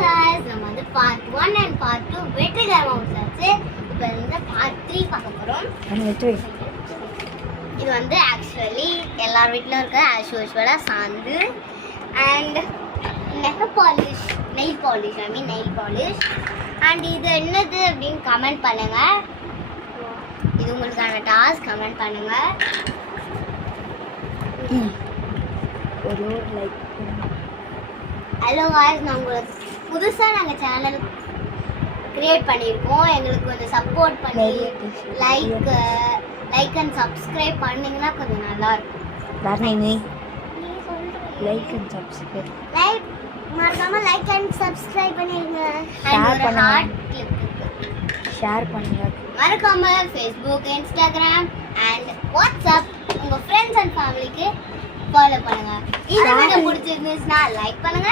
guys, நம்ம வந்து part 1 and part 2 வெற்றிகரமா முடிச்சாச்சு. இப்போ வந்து part 3 பார்க்க போறோம். இது வந்து ஆக்சுவலி எல்லார் வீட்லயும் இருக்க as usual Sandhu and nail polish and இது என்னது அப்படின்னு கமெண்ட் பண்ணுங்க. இது உங்களுக்கான டாஸ்க், கமெண்ட் பண்ணுங்க. ஒரு லைக். ஹலோ गाइस, நாங்கள் சேனல் கிரியேட் பண்ணியிருக்கோம். எங்களுக்கு கொஞ்சம் சப்போர்ட் பண்ணி லைக் அண்ட் சப்ஸ்கிரைப் பண்ணீங்கன்னா கொஞ்சம் நல்லா இருக்கும். Like and subscribe. மறக்காம லைக் அண்ட் சப்ஸ்கிரைப் பண்ணிருங்க. ஷேர் பண்ணுங்க. மறக்காம ஃபேஸ்புக், இன்ஸ்டாகிராம் அண்ட் வாட்ஸ்அப் உங்க ஃப்ரெண்ட்ஸ் அண்ட் ஃபேமிலிக்கு ஃபாலோ பண்ணுங்க. இந்த வீடியோ பிடிச்சிருந்துச்சுன்னா லைக் பண்ணுங்க.